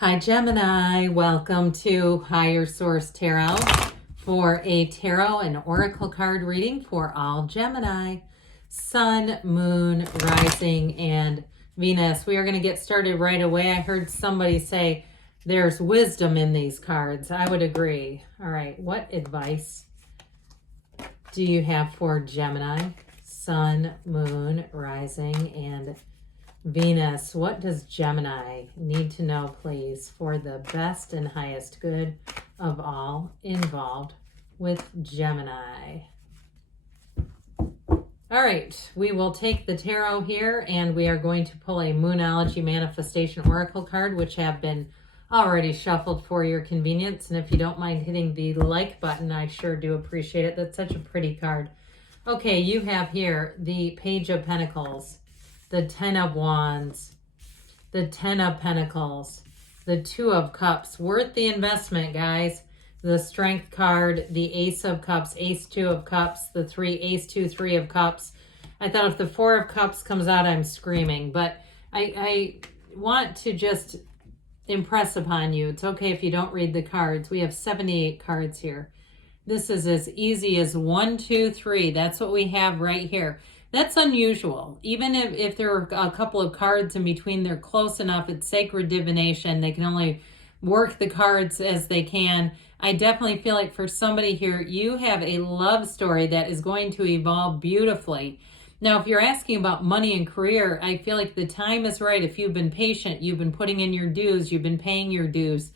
Hi Gemini, welcome to Higher Source Tarot for a tarot and oracle card reading for all Gemini, Sun, Moon, Rising, and Venus. We are going to get started right away. I heard somebody say there's wisdom in these cards. I would agree. All right, what advice do you have for Gemini, Sun, Moon, Rising, and Venus? What does Gemini need to know, please, for the best and highest good of all involved with Gemini? All right, we will take the tarot here and we are going to pull a Moonology Manifestation Oracle card, which have been already shuffled for your convenience. And if you don't mind hitting the like button, I sure do appreciate it. That's such a pretty card. Okay, you have here the Page of Pentacles, the Ten of Wands, the Ten of Pentacles, the Two of Cups. Worth the investment, guys. The Strength card, the Ace of Cups, Ace Two of Cups, the Three, Ace Two, Three of Cups. I thought if the Four of Cups comes out, I'm screaming. But I want to just impress upon you, it's okay if you don't read the cards. We have 78 cards here. This is as easy as 1, 2, 3. That's what we have right here. That's unusual. Even if there are a couple of cards in between, they're close enough. It's sacred divination. They can only work the cards as they can. I definitely feel like for somebody here, you have a love story that is going to evolve beautifully. Now, if you're asking about money and career, I feel like the time is right. If you've been patient, you've been putting in your dues, you've been paying your dues,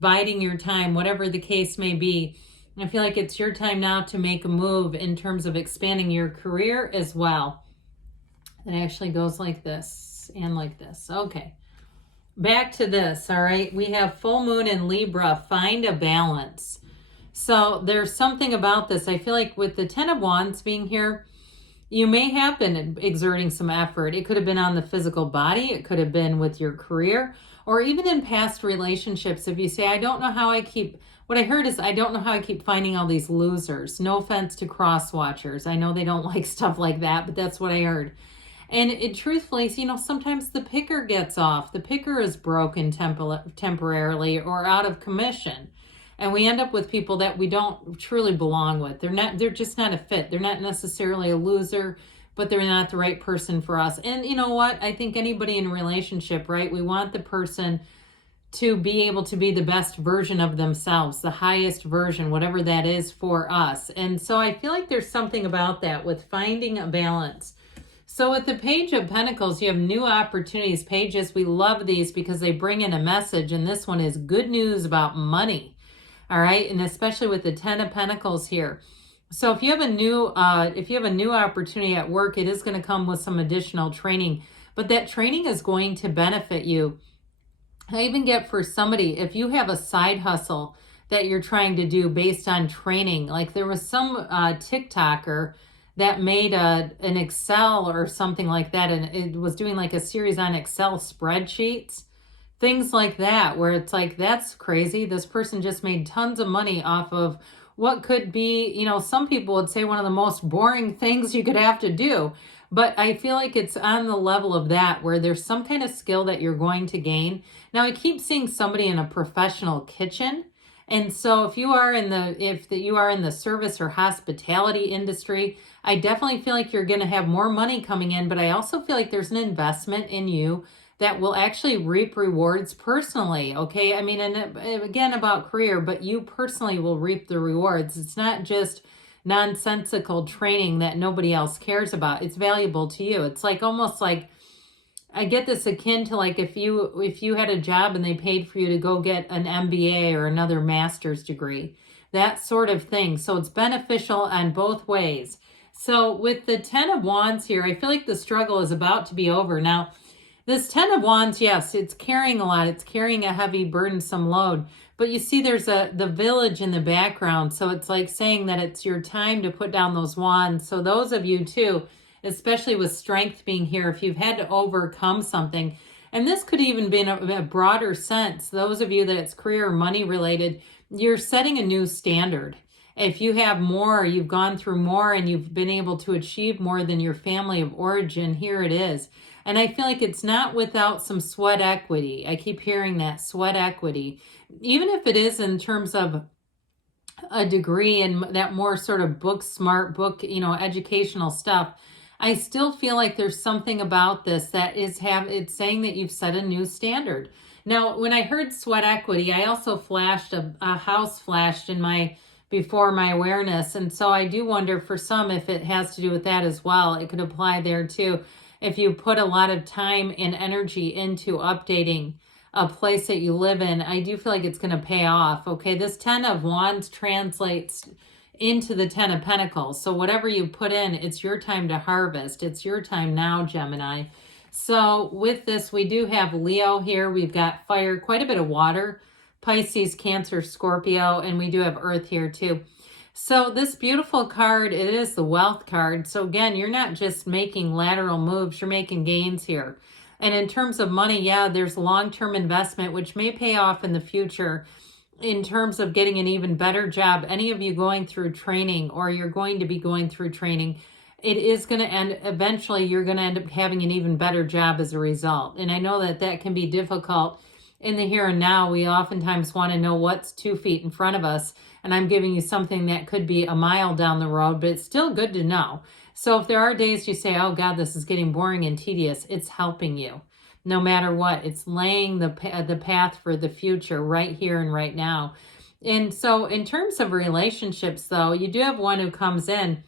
biding your time, whatever the case may be. I feel like it's your time now to make a move in terms of expanding your career as well. It actually goes like this and like this. Okay. Back to this, all right? We have full moon in Libra, find a balance. So there's something about this. I feel like with the Ten of Wands being here, you may have been exerting some effort. It could have been on the physical body. It could have been with your career or even in past relationships. If you say, I don't know how I keep... What I heard is, I don't know how I keep finding all these losers. No offense to cross-watchers. I know they don't like stuff like that, but that's what I heard. And it truthfully, you know, sometimes the picker gets off. The picker is broken temporarily or out of commission. And we end up with people that we don't truly belong with. They're just not a fit. They're not necessarily a loser, but they're not the right person for us. And you know what? I think anybody in a relationship, right? We want the person to be able to be the best version of themselves, the highest version, whatever that is for us. And so I feel like there's something about that with finding a balance. So with the Page of Pentacles, you have new opportunities. Pages, we love these because they bring in a message. And this one is good news about money. All right. And especially with the Ten of Pentacles here. So if you have a new opportunity at work, it is going to come with some additional training, but that training is going to benefit you. I even get for somebody, if you have a side hustle that you're trying to do based on training, like there was some TikToker that made an Excel or something like that, and it was doing like a series on Excel spreadsheets, things like that, where it's like, that's crazy. This person just made tons of money off of what could be, you know, some people would say one of the most boring things you could have to do. But I feel like it's on the level of that, where there's some kind of skill that you're going to gain. Now, I keep seeing somebody in a professional kitchen. And so if you are in the service or hospitality industry, I definitely feel like you're going to have more money coming in. But I also feel like there's an investment in you that will actually reap rewards personally. Okay. I mean, and again, about career, but you personally will reap the rewards. It's not just nonsensical training that nobody else cares about. It's valuable to you. It's like almost like, I get this akin to like if you had a job and they paid for you to go get an MBA or another master's degree, that sort of thing. So it's beneficial on both ways. So with the Ten of Wands here, I feel like the struggle is about to be over. Now, this Ten of Wands, yes, it's carrying a lot. It's carrying a heavy, burdensome load. But you see there's the village in the background. So it's like saying that it's your time to put down those wands. So those of you too, especially with strength being here, if you've had to overcome something, and this could even be in a broader sense, those of you that it's career or money related, you're setting a new standard. If you have more, you've gone through more, and you've been able to achieve more than your family of origin, here it is. And I feel like it's not without some sweat equity. I keep hearing that sweat equity, even if it is in terms of a degree and that more sort of book smart book, educational stuff. I still feel like there's something about this that it's saying that you've set a new standard. Now, when I heard sweat equity, I also flashed a house flashed in my before my awareness. And so I do wonder for some if it has to do with that as well. It could apply there too. If you put a lot of time and energy into updating a place that you live in, I do feel like it's going to pay off. Okay, this 10 of Wands translates into the 10 of Pentacles. So whatever you put in, it's your time to harvest. It's your time now, Gemini. So with this, we do have Leo here. We've got fire, quite a bit of water, Pisces, Cancer, Scorpio, and we do have Earth here too. So this beautiful card, it is the wealth card. So again, you're not just making lateral moves, you're making gains here. And in terms of money, yeah, there's long-term investment, which may pay off in the future in terms of getting an even better job. Any of you going through training or you're going to be going through training, it is going to end, eventually you're going to end up having an even better job as a result. And I know that that can be difficult in the here and now. We oftentimes want to know what's 2 feet in front of us. And I'm giving you something that could be a mile down the road, but it's still good to know. So if there are days you say, oh God, this is getting boring and tedious, it's helping you. No matter what, it's laying the path for the future right here and right now. And so in terms of relationships, though, you do have one who comes in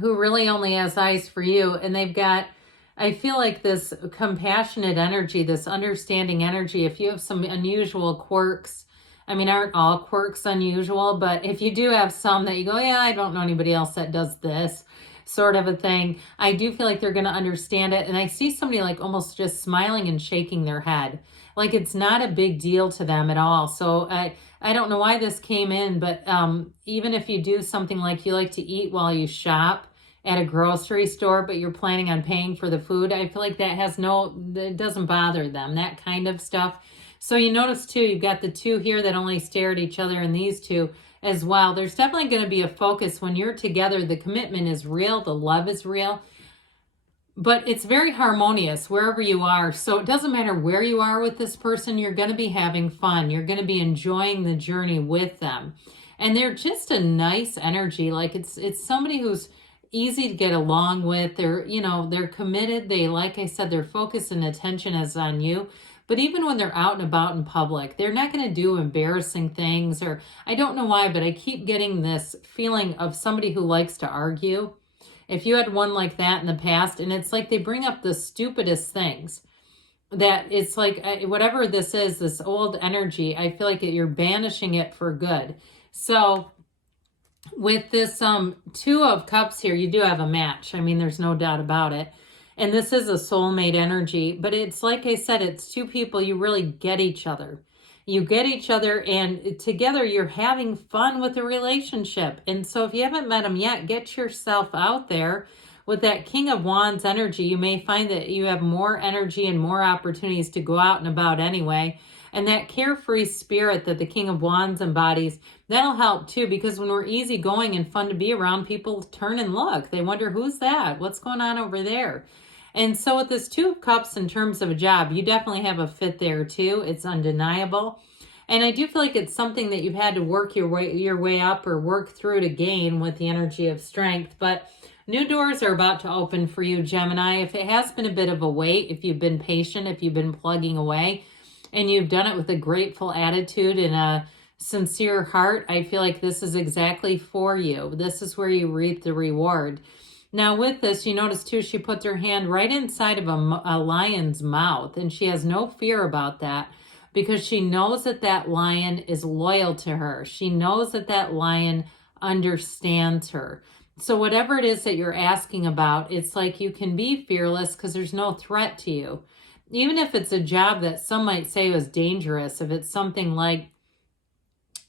who really only has eyes for you. And they've got, I feel like this compassionate energy, this understanding energy. If you have some unusual quirks, I mean, aren't all quirks unusual? But if you do have some that you go, yeah, I don't know anybody else that does this sort of a thing, I do feel like they're going to understand it. And I see somebody like almost just smiling and shaking their head. Like it's not a big deal to them at all. So I don't know why this came in, but even if you do something like you like to eat while you shop at a grocery store, but you're planning on paying for the food, I feel like that it doesn't bother them, that kind of stuff. So you notice too, you've got the 2 here that only stare at each other and these 2 as well. There's definitely going to be a focus when you're together. The commitment is real. The love is real. But it's very harmonious wherever you are. So it doesn't matter where you are with this person. You're going to be having fun. You're going to be enjoying the journey with them. And they're just a nice energy. Like it's somebody who's easy to get along with. They're committed. Like I said, their focus and attention is on you. But even when they're out and about in public, they're not going to do embarrassing things, or I don't know why, but I keep getting this feeling of somebody who likes to argue. If you had one like that in the past, and it's like they bring up the stupidest things, that it's like whatever this is, this old energy, I feel like you're banishing it for good. So with this 2 of Cups here, you do have a match. I mean, there's no doubt about it. And this is a soulmate energy, but it's like I said, it's 2 people, you really get each other. You get each other, and together you're having fun with the relationship. And so if you haven't met them yet, get yourself out there. With that King of Wands energy, you may find that you have more energy and more opportunities to go out and about anyway. And that carefree spirit that the King of Wands embodies, that'll help too, because when we're easygoing and fun to be around, people turn and look. They wonder, who's that? What's going on over there? And so with this 2 of Cups in terms of a job, you definitely have a fit there too. It's undeniable. And I do feel like it's something that you've had to work your way up or work through to gain with the energy of strength. But new doors are about to open for you, Gemini. If it has been a bit of a wait, if you've been patient, if you've been plugging away, and you've done it with a grateful attitude and a sincere heart, I feel like this is exactly for you. This is where you reap the reward. Now with this, you notice too, she puts her hand right inside of a lion's mouth, and she has no fear about that because she knows that that lion is loyal to her. She knows that that lion understands her. So whatever it is that you're asking about, it's like you can be fearless because there's no threat to you. Even if it's a job that some might say was dangerous, if it's something like,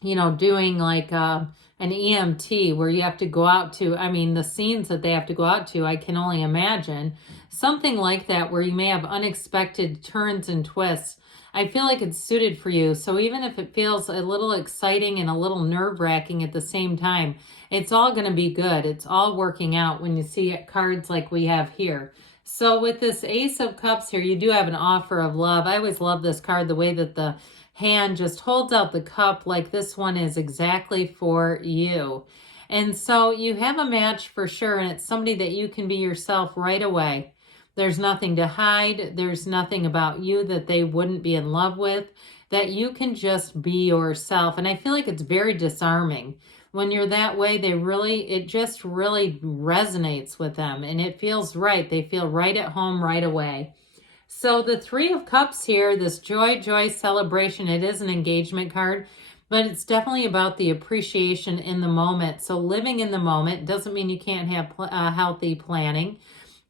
doing like an EMT where you have to go out to, the scenes that they have to go out to, I can only imagine. Something like that where you may have unexpected turns and twists. I feel like it's suited for you. So even if it feels a little exciting and a little nerve-wracking at the same time, it's all going to be good. It's all working out when you see cards like we have here. So with this Ace of Cups here, you do have an offer of love. I always love this card, the way that the hand just holds out the cup like this one is exactly for you. And so you have a match for sure, and it's somebody that you can be yourself right away. There's nothing to hide. There's nothing about you that they wouldn't be in love with, that you can just be yourself. And I feel like it's very disarming. When you're that way, it just really resonates with them, and it feels right. They feel right at home right away. So the Three of Cups here, this joy, celebration, it is an engagement card, but it's definitely about the appreciation in the moment. So living in the moment doesn't mean you can't have healthy planning,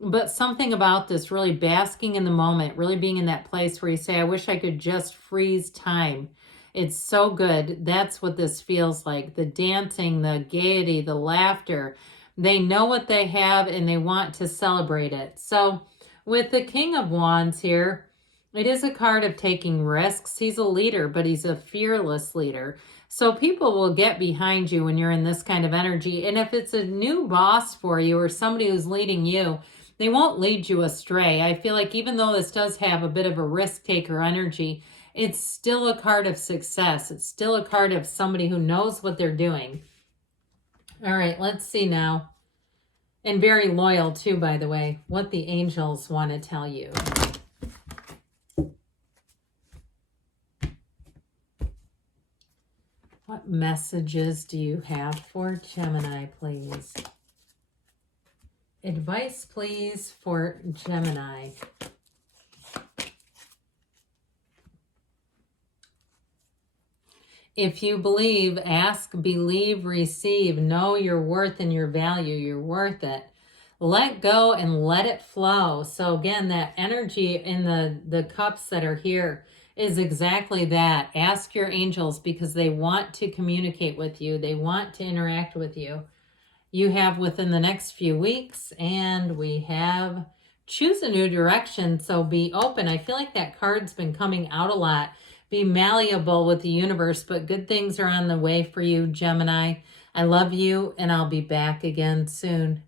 but something about this, really basking in the moment, really being in that place where you say, I wish I could just freeze time. It's so good. That's what this feels like. The dancing, the gaiety, the laughter. They know what they have and they want to celebrate it. So with the King of Wands here, it is a card of taking risks. He's a leader, but he's a fearless leader. So people will get behind you when you're in this kind of energy. And if it's a new boss for you or somebody who's leading you, they won't lead you astray. I feel like even though this does have a bit of a risk taker energy, it's still a card of success. It's still a card of somebody who knows what they're doing. All right, let's see now. And very loyal too, by the way, what the angels want to tell you. What messages do you have for Gemini, please? Advice, please, for Gemini. If you believe, ask, believe, receive. Know your worth and your value. You're worth it. Let go and let it flow. So again, that energy in the cups that are here is exactly that. Ask your angels because they want to communicate with you. They want to interact with you. You have within the next few weeks, and we have choose a new direction. So be open. I feel like that card's been coming out a lot. Be malleable with the universe, but good things are on the way for you, Gemini. I love you, and I'll be back again soon.